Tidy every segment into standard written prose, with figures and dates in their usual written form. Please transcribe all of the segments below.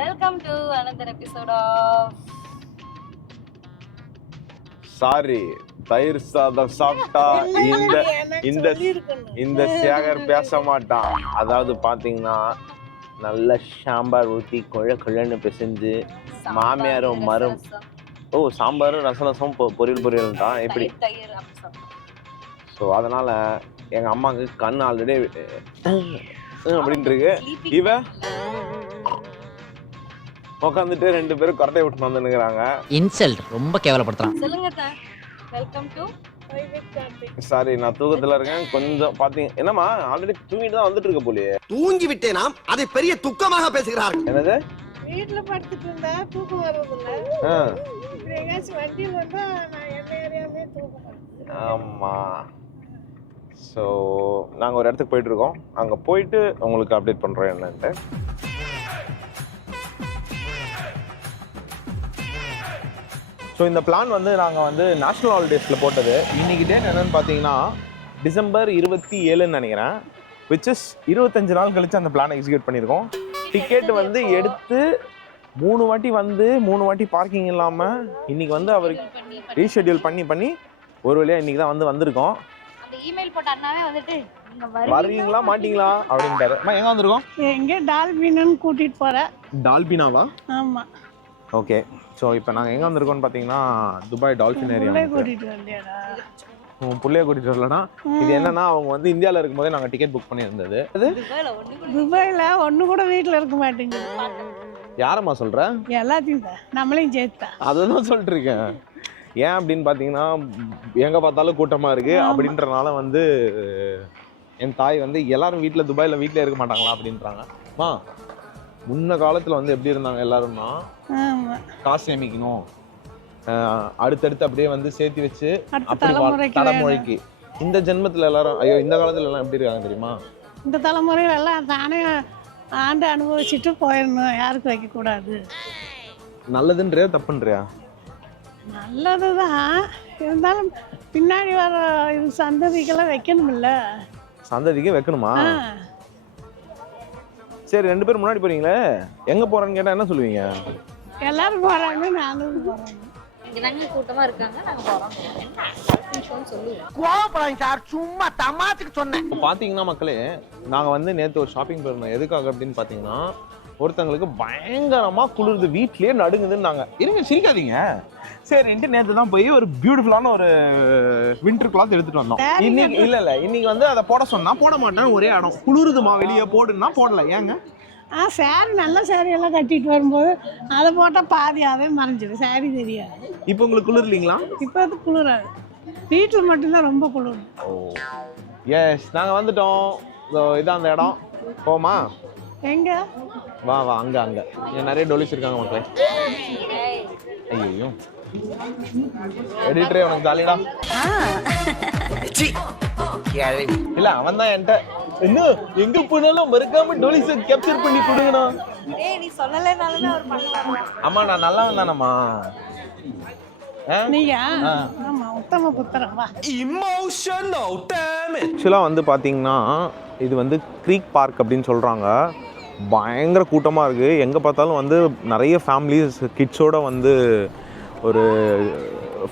Welcome to another episode of sorry தயிர் சாதம் சாப்பிட்டா இந்த சேகர் பேச மாட்டான். அதாவது பாத்தீங்கன்னா நல்ல சாம்பார் ஊற்றி குழன்னு பிசைஞ்சு மாமியாரும் மரம் சாம்பாரும் ரசம் பொரியல் தான் எப்படி. ஸோ அதனால எங்க அம்மாவுக்கு கண் ஆல்ரெடி அப்படின்ட்டு இருக்கு. இவ உட்காந்துட்டு ரெண்டு பேரும் கரெக்டா விட்டு வந்துருக்காங்க. இன்சல்ட் ரொம்ப கேவலப்படுத்துறான். சொல்லுங்க சார். வெல்கம் டு சாரி நான் தூக்கத்துல இருக்கேன். கொஞ்சம் பாத்தீங்க என்னமா ஆல்ரெடி தூங்கிட்டு தான் வந்துட்டு இருக்க போலியே. தூங்கி விட்டேனா அதை பெரிய துக்கமாக பேசுகிறார்கள். என்னது வீட்ல படுத்துட்டு இருந்தா தூக்கம் வருதுல்ல. இப்படி எங்கேயாச்சும் வண்டியில் வந்தா நான் என்ன ஏரியாவே தூக்கம் வருது. ஆமா. ஸோ நாங்கள் ஒரு இடத்துக்கு போயிட்டு இருக்கோம். அங்கே போயிட்டு உங்களுக்கு அப்டேட் பண்ணுறோம் என்னன்ட்டு. ஸோ இந்த பிளான் வந்து நாங்கள் வந்து நேஷ்னல் ஹாலிடேஸில் போட்டது. இன்றைக்கி டேட் என்னென்னு பார்த்தீங்கன்னா டிசம்பர் 27ன்னு நினைக்கிறேன். விச் இஸ் 25 நாள் கழிச்சு அந்த பிளானை எக்ஸிக்யூட் பண்ணியிருக்கோம். டிக்கெட் வந்து எடுத்து 3 வாட்டி வந்து 3 வாட்டி பார்க்கிங் இல்லாமல் இன்றைக்கி வந்து அவருக்கு ரீஷெட்யூல் பண்ணி ஒரு வழியாக இன்றைக்கி தான் வந்திருக்கோம். அந்த இமெயில் போட்ட அண்ணாவே வந்துட்டு வருவீங்களா மாட்டீங்களா அப்படின்ட்டாரு. எங்கே வந்திருக்கோம்? எங்கே டால்பின்னு கூட்டிட்டு போறேன். டால்பினாவா? ஆமா. ஓகே. ஸோ இப்போ நாங்கள் எங்கே வந்திருக்கோம்னு பார்த்தீங்கன்னா துபாய் டால்ஃபின் ஏரியா. கூட்டிட்டு வந்தியாடா? உங்கள் பிள்ளைய கூட்டிகிட்டு வரலன்னா இது என்னன்னா அவங்க வந்து இந்தியாவில் இருக்கும்போதே நாங்கள் டிக்கெட் புக் பண்ணியிருந்தது. அது துபாயில ஒன்று கூட வீட்டில் இருக்க மாட்டேங்குது. யாரம்மா சொல்கிறேன்? எல்லாத்தையும் தான் நம்மளையும் சேர்த்தா. அதுதான் சொல்லிட்டு இருக்கேன். ஏன் அப்படின்னு பார்த்தீங்கன்னா எங்கே பார்த்தாலும் கூட்டமாக இருக்குது. அப்படின்றனால வந்து என் தாய் வந்து எல்லாரும் வீட்டில் துபாயில் வீட்டில் இருக்க மாட்டாங்களா அப்படின்றாங்கம்மா. முன்ன காலத்தில் வந்து எப்படி இருந்தாங்க எல்லாரும்னா காசு சேமிக்கணும், அடுத்தடுத்து அப்படியே வந்து சேர்த்து வச்சு அப்படி தலைமுறைக்கு. இந்த ஜென்மத்தில் எல்லாரும் ஐயோ இந்த காலத்துல எல்லாம் எப்படி இருக்காங்க தெரியுமா? இந்த தலைமுறையில எல்லாம் தானே ஆண்டு அனுபவிச்சுட்டு போயிடணும், யாருக்கு வைக்கக்கூடாது. நல்லதுன்றியா தப்புன்றியா? நல்லதுதான், இருந்தாலும் பின்னாடி வர இது சந்ததிக்கெல்லாம் வைக்கணும்ல. சந்ததிக்கு வைக்கணுமா? சரி 2 பேரும் முன்னாடி போறீங்களே, எங்க போறேன்னு கேட்டா என்ன சொல்லுவீங்க? எல்லாரும் போறாங்க, நானும் போறேன். இங்க கூட்டமா இருக்காங்க, நாங்க போறோம். சும்மா தமாத்துக்கு சொன்னேன். பாத்தீங்கன்னா மக்களே, நாங்க வந்து நேத்து ஒரு ஷாப்பிங் போயிருந்தோம். எதுக்காக அப்படின்னு பாத்தீங்கன்னா ஒருத்தங்களுக்கு பயங்கரமா குளிர்ந்து வீட்லயே நடுங்குதுன்னு நாங்க. இருங்க சிரிக்காதீங்க. சரின்ட்டு நேற்று தான் போய் ஒரு பியூட்டிஃபுல்லான ஒரு வின்டர் கிளாத் எடுத்துட்டு வந்தோம். இன்னைக்கு இன்னைக்கு வந்து அதை போட சொன்னா போட மாட்டேன், ஒரே இடம் குளிருதுமா வெளியே போடுன்னா போடல. ஏங்க? சாரி நல்ல சாரி எல்லாம் கட்டிட்டு வரும்போது அதை போட்டால் பாதி அதே மறைஞ்சிடும், சாரி தெரியாது. இப்போ உங்களுக்கு குளிர் இல்லைங்களா? இப்போ அது குளிராது, வீட்டில் மட்டும்தான் ரொம்ப குளிர். ஓ எஸ், நாங்கள் வந்துட்டோம். இதான் அந்த இடம். போமா? எங்க? வா அங்கே நிறைய டொலிஸ் இருக்காங்க மக்களே. ஐயோ எடிட்டரே உனக்கு ஜாலிடா. இல்ல அவன் தான் என்கிட்ட இன்னும் எங்க போனாலும் மறக்காம டொலிஸை கேப்சர் பண்ணி கொடுங்கண்ணா. நீ சொல்லலைனாலுமே அவர் பண்ணுவாங்க. ஆமா நான் நல்லவன் தானம்மா. நீங்க ஆமா உத்தம புத்திரன். வா. Emotional damage. ஆக்சுவலாக வந்து பார்த்தீங்கன்னா இது வந்து க்ரீக் பார்க் அப்படின்னு சொல்கிறாங்க. பயங்கர கூட்டமாக இருக்குது. எங்கே பார்த்தாலும் வந்து நிறைய ஃபேமிலிஸ் கிட்ஸோடு வந்து ஒரு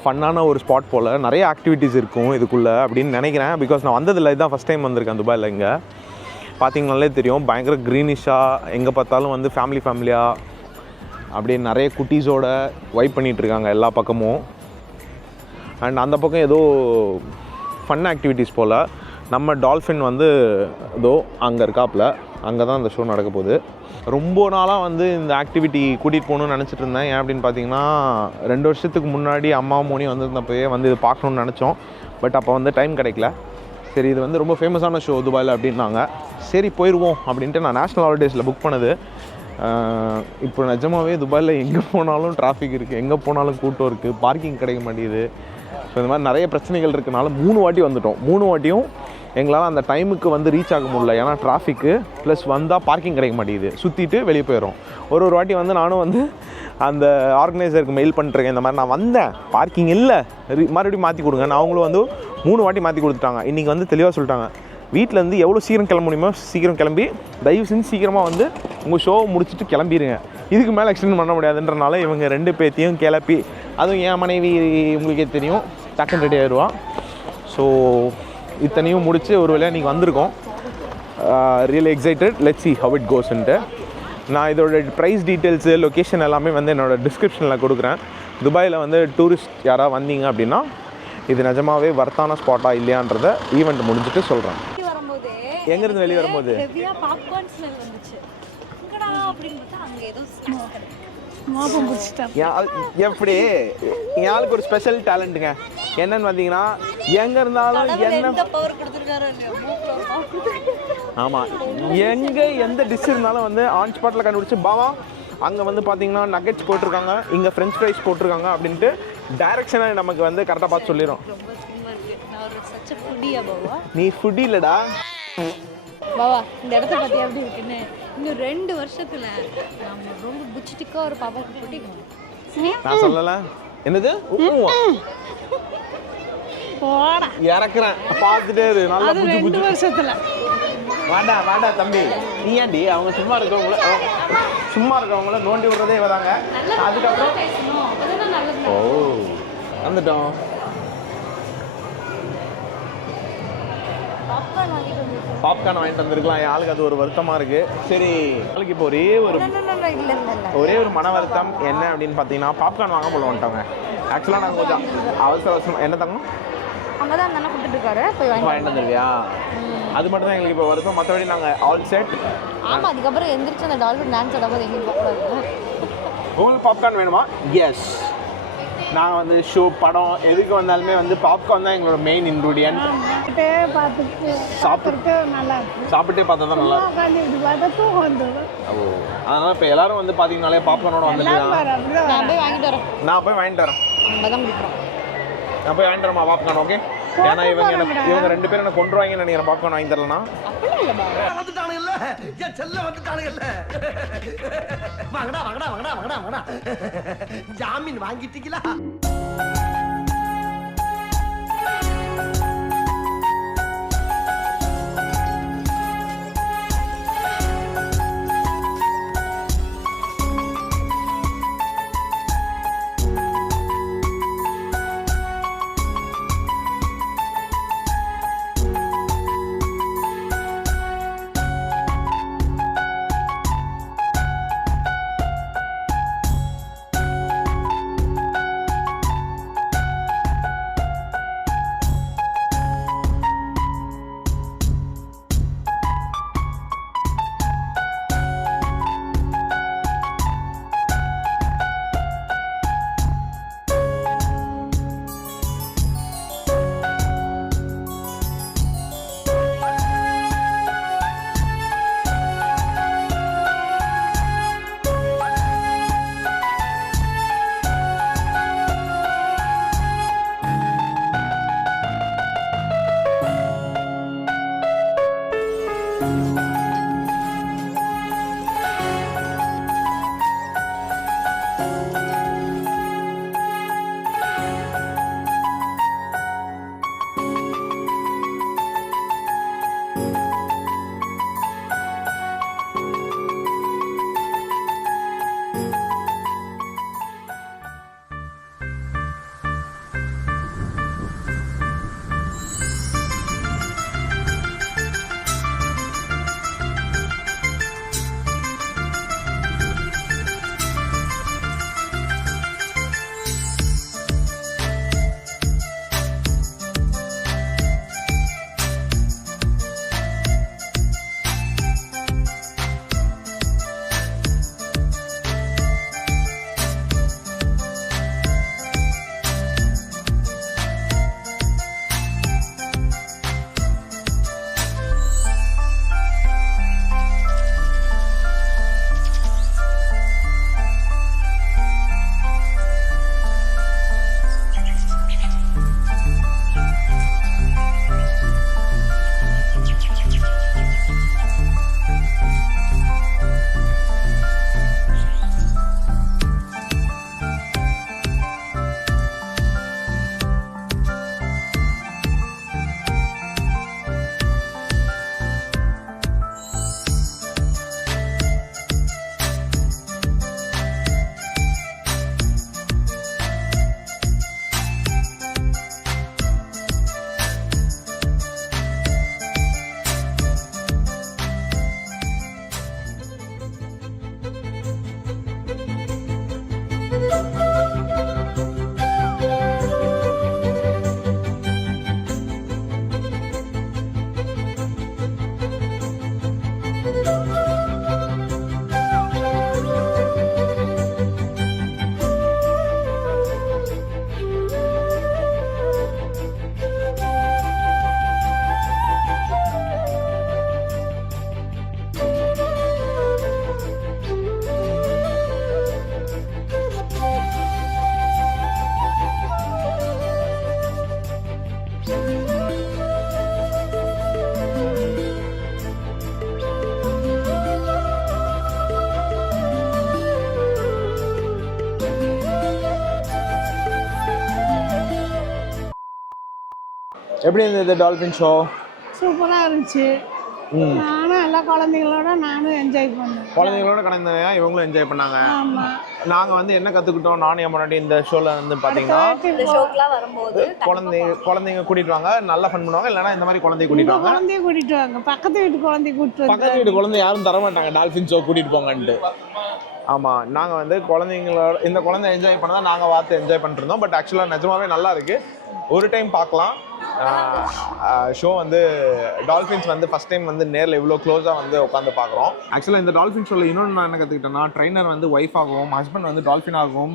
ஃபன்னான ஒரு ஸ்பாட் போல் நிறைய ஆக்டிவிட்டீஸ் இருக்கும் இதுக்குள்ளே அப்படின்னு நினைக்கிறேன். பிகாஸ் நான் வந்ததில்லை, இதுதான் ஃபஸ்ட் டைம் வந்திருக்கேன் துபாயில். இங்கே பார்த்தீங்கன்னாலே தெரியும், பயங்கர க்ரீனிஷாக எங்கே பார்த்தாலும் வந்து ஃபேமிலியாக அப்படியே நிறைய குட்டீஸோட வைப் பண்ணிகிட்ருக்காங்க எல்லா பக்கமும். அண்ட் அந்த பக்கம் ஏதோ ஃபன் ஆக்டிவிட்டீஸ் போல். நம்ம டால்ஃபின் வந்து ஏதோ அங்கே இருக்காப்புல, அங்கே தான் இந்த ஷோ நடக்க போகுது. ரொம்ப நாளாக வந்து இந்த ஆக்டிவிட்டி கூட்டிகிட்டு போகணுன்னு நினச்சிட்டு இருந்தேன். ஏன் அப்படின்னு பார்த்தீங்கன்னா 2 வருஷத்துக்கு முன்னாடி அம்மா மோனி வந்திருந்தப்பவே வந்து இது பார்க்கணுன்னு நினச்சோம். பட் அப்போ வந்து டைம் கிடைக்கல. சரி இது வந்து ரொம்ப ஃபேமஸான ஷோ துபாயில் அப்படின்னாங்க. சரி போயிடுவோம் அப்படின்ட்டு நான் நேஷ்னல் ஹாலிடேஸில் புக் பண்ணது. இப்போ நிஜமாகவே துபாயில் எங்கே போனாலும் டிராஃபிக் இருக்குது, எங்கே போனாலும் கூட்டம் இருக்குது, பார்க்கிங் கிடைக்க மாட்டேங்குது. ஸோ இந்த மாதிரி நிறைய பிரச்சனைகள் இருக்கனால 3 வாட்டி வந்துட்டோம். 3 வாட்டியும் எங்களால் அந்த டைமுக்கு வந்து ரீச் ஆக முடியல. ஏன்னா டிராஃபிக்கு ப்ளஸ் வந்தால் பார்க்கிங் கிடைக்க மாட்டேங்குது, சுற்றிட்டு வெளியே போயிடும். ஒரு வாட்டி வந்து நானும் வந்து அந்த ஆர்கனைசருக்கு மெயில் பண்ணிட்டுருக்கேன், இந்த மாதிரி நான் வந்தேன் பார்க்கிங் இல்லை, மறுபடியும் மாற்றி கொடுங்க. நான் அவங்களும் வந்து 3 வாட்டி மாற்றி கொடுத்துட்டாங்க. இன்றைக்கி வந்து தெளிவாக சொல்லிட்டாங்க, வீட்டிலேருந்து எவ்வளோ சீக்கிரம் கிளம்ப முடியுமோ சீக்கிரம் கிளம்பி தயவு செஞ்சு சீக்கிரமாக வந்து உங்கள் ஷோவை முடிச்சுட்டு கிளம்பிடுங்க. இதுக்கு மேலே எக்ஸ்டெண்ட் பண்ண முடியாதுன்றனால இவங்க 2 பேர்த்தையும் கிளப்பி, அதுவும் என் மனைவி உங்களுக்கே தெரியும் டக்குன்னு ரெடி ஆயிடுவா. ஸோ இத்தனையும் முடித்து ஒரு வேளையாக நீங்கள் வந்திருக்கோம். Really excited, let's see how it goesன்ட்டு. நான் இதோட ப்ரைஸ் டீட்டெயில்ஸு லொக்கேஷன் எல்லாமே வந்து என்னோடய டிஸ்கிரிப்ஷனில் கொடுக்குறேன். துபாயில் வந்து டூரிஸ்ட் யாராவது வந்தீங்க அப்படின்னா இது நிஜமாவே வர்த்தான ஸ்பாட்டா இல்லையான்றதை ஈவெண்ட் முடிஞ்சுட்டு சொல்கிறேன். வரும்போதே எங்கேருந்து வெளியே வரும்போது ஹெவியா பாப்கார்ன் ஸ்மெல் வந்துச்சு. எங்கடா அப்படின்னு பார்த்தா அங்க ஏதோ ஸ்நாக்ஸ் கிடைக்கும். மோப்பம் பிடிச்சிட்டேன். எப்படி என் ஆளுக்கு ஒரு ஸ்பெஷல் டேலண்ட்டுங்க. என்னன்னு பார்த்தீங்கன்னா எங்கே இருந்தாலும் எந்த பவர் கொடுத்துருக்காரோ இல்லையா மூக்குல சாப்பிட்டு. ஆமாம், எங்கே எந்த டிஷ் இருந்தாலும் வந்து ஆன் ஸ்பாட்டில் கண்டுபிடிச்சி பாவா அங்கே வந்து பார்த்தீங்கன்னா நக்கெட்ஸ் போட்டிருக்காங்க, இங்கே ஃப்ரெஞ்ச் ஃப்ரைஸ் போட்டிருக்காங்க அப்படின்ட்டு டைரக்ஷனை நமக்கு வந்து கரெக்டாக பார்த்து சொல்லிடும். ரொம்ப சும்மா இருக்கு. நான் ஒரு சச்ச ஃபுட்டியா பாவா. நீ ஃபுட் இல்லைடா. பாவா இந்த இடத்த பத்தி எப்படி இருக்குன்னு இன்னும் 2 வருஷத்துல நம்ம ரொம்ப புச்சிட்டிக்கா ஒரு பாப்பாக்கு கூட்டிக்கணும். நான் சொல்லலை. என்னது போடா. இறக்குறேன் பார்த்துட்டே இரு. நல்லா அது புச்சு 2 புச்சு. வருஷத்துல. வாடா வாடா தம்பி, நீ ஏன்டி அவங்க சும்மா இருக்கவங்கள நோண்டி விடுறதே வராங்க. அதுக்கப்புறம் பேசணும் அப்பதான் நல்லது. ஓ வந்துட்டோம். பாப்கார்ன் வாங்கிட்டு வந்துருக்கோம். பாப்கார்ன் வாங்கிட்டு வந்திருக்கலாம். என் ஆளுக்கு அது ஒரு வருத்தமாக இருக்குது. சரி, ஆளுக்கு இப்போ ஒரே ஒரு மன வருத்தம் என்ன அப்படின்னு பார்த்தீங்கன்னா பாப்கார்ன் வாங்க போல வந்துட்டோங்க. ஆக்சுவலாக நாங்கள் கொஞ்சம் அவசரம் என்ன தங்கணும் அங்கதான் தானே கொடுத்துட்டு இருக்காரு. போய் வாங்கிட்டு வந்துருவியா? அது மட்டும் தான் எங்களுக்கு இப்போ வருத்தம். மற்றபடி நாங்கள் ஆல் செட். ஆமாம், அதுக்கப்புறம் எந்திரிச்சு அந்த டால்பின் டான்ஸ் ஆடும்போது எங்கேயும் போகக்கூடாது. உங்களுக்கு பாப்கார்ன் வேணுமா? எஸ். நாங்கள் வந்து ஷோ படம் எதுக்கு வந்தாலுமே வந்து பாப்கார்ன் தான் எங்களோட மெயின் இன்க்ரீடியன்ட். பார்த்துட்டு சாப்பிட்டு நல்லா இருக்கும். சாப்பிட்டே பார்த்தா தான் நல்லா உட்காந்து பார்த்தா தூக்கம் வந்துடும். ஓ, அதனால் இப்போ எல்லாரும் வந்து பார்த்தீங்கனாலே பாப்கார்னோட வந்துட்டு நான் போய் வாங்கிட்டு வரேன். நான் போய் வாங்கிட்டு வரேன். நம்ம தான் முடிக்கிறோம். நான் போய் வாங்கிட்டு வரமா பாப்கார்ன்? ஓகே. ஏன்னா இவங்க 2 பேரும் எனக்கு கொண்டுருவாங்கன்னு நினைக்கிறேன் பாப்கார்ன் வாங்கி தரலன்னா. அப்படிலாம் இல்லை பாபா. வந்துட்டானுங்கல்ல, என் செல்ல வந்துட்டானுங்கல்ல. வாங்கடா வாங்கடா வாங்கடா வாங்கடா வாங்கடா. ஜாமீன் வாங்கிட்டீங்களா? எப்படி இருந்தது டால்ஃபின் ஷோ? சூப்பராக இருந்துச்சு. நானும் எல்லா குழந்தைங்களோட என்ஜாய் பண்ணேன். குழந்தைங்களோட கடந்தவையா இவங்களும் என்ஜாய் பண்ணாங்க. ஆமாம். நாங்கள் வந்து என்ன கற்றுக்கிட்டோம், நானும் என் முன்னாடி இந்த ஷோவில் வந்து பார்த்தீங்கன்னா இந்த ஷோக்கெலாம் வரும்போது குழந்தைங்க கூட்டிட்டு வாங்க, நல்லா ஃபன் பண்ணுவாங்க. இல்லைன்னா இந்த மாதிரி குழந்தைய கூட்டிட்டு வாங்க. குழந்தைய கூட்டிட்டு வாங்க, பக்கத்து வீட்டு குழந்தைய கூட்டிட்டு வாங்க. பக்கத்து வீட்டு குழந்தை யாரும் தர மாட்டாங்க டால்ஃபின் ஷோ கூட்டிட்டு போங்கன்ட்டு. ஆமாம், நாங்கள் வந்து குழந்தைங்களோட இந்த குழந்தை என்ஜாய் பண்ண தான் நாங்கள் பார்த்து என்ஜாய் பண்ணிட்டு இருந்தோம். பட் ஆக்சுவலாக நிஜமாவே நல்லா இருக்குது. ஒரு டைம் பார்க்கலாம் ஷோ வந்து. டால்ஃபின்ஸ் வந்து ஃபஸ்ட் டைம் வந்து நேரில் இவ்வளோ க்ளோஸாக வந்து உட்காந்து பார்க்குறோம். ஆக்சுவலாக இந்த டால்ஃபின் ஷோவில் இன்னொன்று நான் என்ன கற்றுக்கிட்டேன்னா, ட்ரைனர் வந்து ஒய்ஃபாகவும் ஹஸ்பண்ட் வந்து டால்ஃபினாகவும்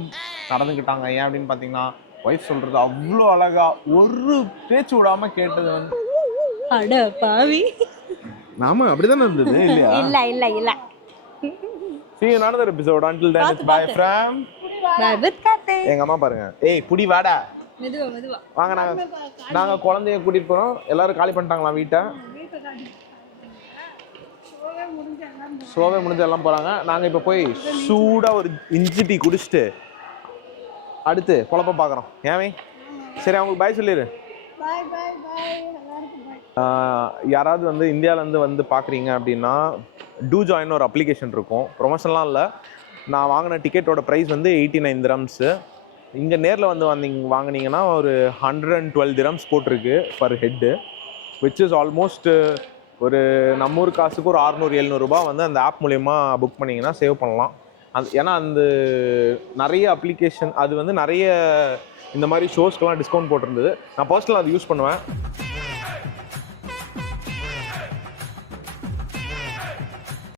நடந்துக்கிட்டாங்க. ஏன் அப்படின்னு பார்த்தீங்கன்னா, ஒய்ஃப் சொல்கிறது அவ்வளோ அழகாக ஒரு பேச்சு விடாமல் கேட்டது வந்து அட பாவி. நாம அப்படிதானே இருந்தது இல்லையா? இல்ல See you in another episode. Until then, it's bye from எங்க அம்மா பாருங்க. ஏய் புடி வாடா. மெதுவா வாங்க. நாங்க குழந்தைய கூட்டிட்டு போறோம். எல்லாரும் காலி பண்ணிட்டாங்களா வீட்டை? ஷோவே முடிஞ்சு எல்லாம் போறாங்க. நாங்க இப்ப போய் சூடா ஒரு இஞ்சி டீ குடிச்சிட்டு அடுத்து குழப்பம் பார்க்குறோம். ஏமே சரி, அவங்களுக்கு பாய் சொல்லிடு. பாய் பாய் பாய், எல்லாருக்கும் பாய். யாராவது வந்து இந்தியாவிலேருந்து வந்து பார்க்குறீங்க அப்படின்னா டூ ஜாயின் ஒரு அப்ளிகேஷன் இருக்கும். ப்ரொமோஷன்லாம் இல்லை. நான் வாங்கின டிக்கெட்டோட ப்ரைஸ் வந்து 89 dirhams. இங்கே நேரில் வந்து வாங்கினீங்கன்னா ஒரு 112 dirhams போட்டிருக்கு per head, which is almost ஒரு நம்ம ஊர் காசுக்கு ஒரு 600-700 ரூபாய் வந்து அந்த ஆப் மூலயமா புக் பண்ணிங்கன்னா சேவ் பண்ணலாம். ஏன்னா அந்த நிறைய அப்ளிகேஷன் அது வந்து நிறைய இந்த மாதிரி ஷோஸ்க்கெலாம் டிஸ்கவுண்ட் போட்டிருந்தது. நான் பர்சனலாக அது யூஸ் பண்ணுவேன்.